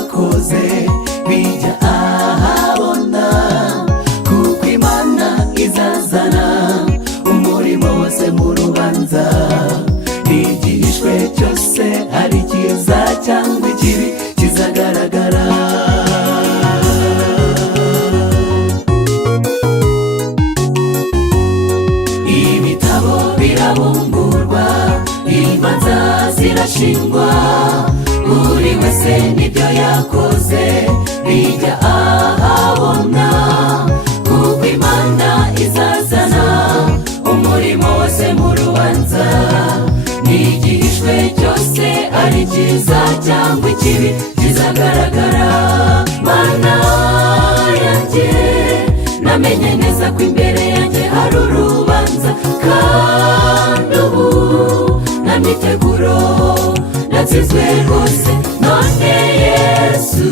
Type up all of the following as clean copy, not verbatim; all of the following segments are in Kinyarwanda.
yakoze bijya ahabona, kuko Imana izazana umurimo wose mu rubanza. Igihishwe cyose ari cyiza cyangwa ikibi kizagaragara. Ibitabo birabumburwa, imanza zirashingwa, buri wese n'ibyo yakoze bijya ahabona, kuko Imana izazana umurimo wose mu rubanza. N'igihishwe cyose ari cyiza cyangwa ikibi kizagaragara. Mana yanjye, namenye neza ko imbere yanjye hari urubanza, kandi ubu nta myiteguro, natsinzwe rwose. None Yesu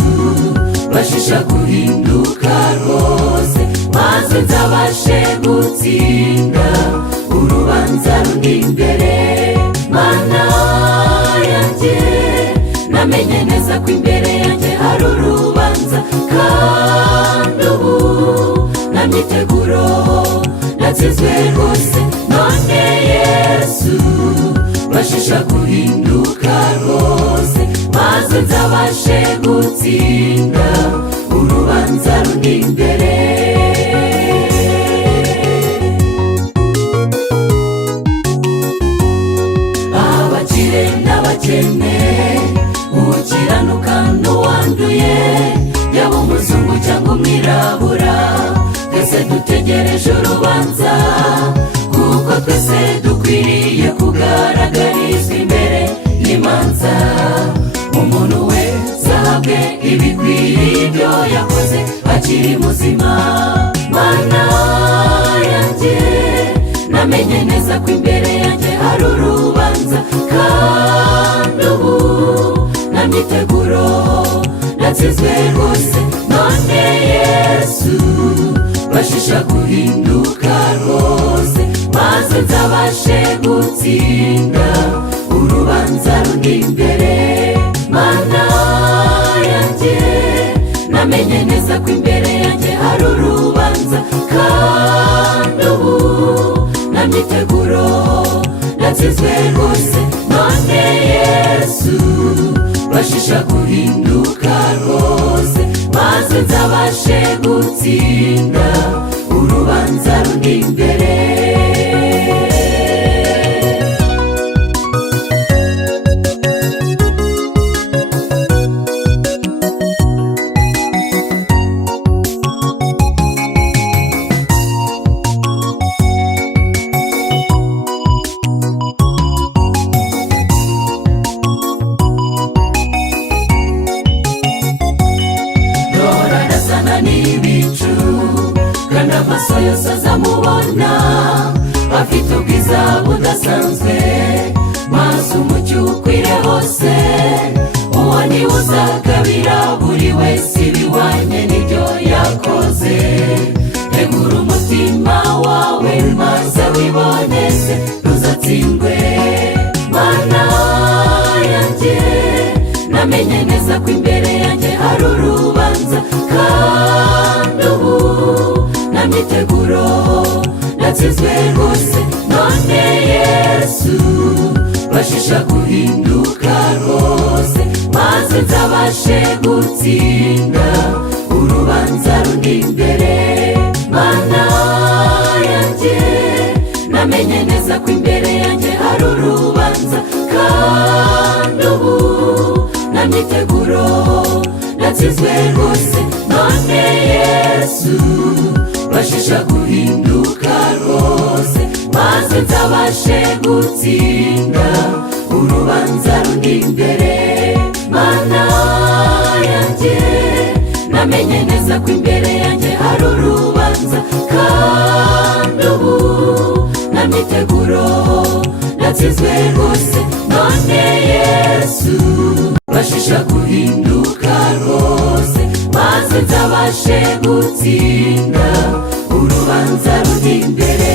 bashisha guhinduka rwose, maze nzabashe gutsinda urubanza rundi imbere. Mana yanjye, namenye neza ko imbere yanjye hari urubanza, kandi ubu nta myiteguro, natsinzwe rwose. None Yesu bashisha guhinduka rwose, maze nzabashe gutsinda urubanza rundi imbere. Abakire n'abakene, ukiranuka n'uwanduye, yaba umuzungu cyangwa umwirabura, twese dutegereje urubanza, kuko twese dukwiriye kugaragarizwa imbere y'imanza. Umuntu wese ahabwe ibikwiriye ibyo yakoze akiri muzima. Mana yanjye, namenye neza ko imbere yanjye hari urubanza, kandi ubu nta myiteguro, natsinzwe rwose. None Yesu bashisha guhinduka rwose, maze nzabashe gutsinda urubanza rundi imbere. Mana yanjye, namenye neza ko imbere yanjye hari urubanza, kandi ubu nta myiteguro, natsinzwe rwose. None Yesu bashisha guhinduka rwose, maze nzabashe gutsinda urubanza rundi imbere. N'ibicu, kandi amaso yose azamubona, afite ubwiza budasanzwe, maze umucyo ukwire hose. Uwo ni we uzagabira buri wese ibihwanye n'ibyo yakoze. Tegura umutima wawe maze wiboneze, ntuzatsindwe. Mana yanjye, namenye neza ko imbere yanjye hari urubanza, kandi ubu nta myiteguro, natsinzwe rwose. None Yesu bashisha guhinduka rwose, maze nzabashe gutsinda urubanza rundi imbere. Mana yanjye, namenye neza ko imbere yanjye hari urubanza, kandi ubu nta myiteguro, natsinzwe rwose. None Yesu bashisha guhinduka rwose, maze nzabashe gutsinda urubanza rundi imbere. Mana yanjye, namenye neza ko imbere yanjye hari urubanza, kandi ubu nta myiteguro, natsinzwe rwose. None Yesu bashisha guhinduka rwose, maze nzabashe gutsinda urubanza rundi imbere.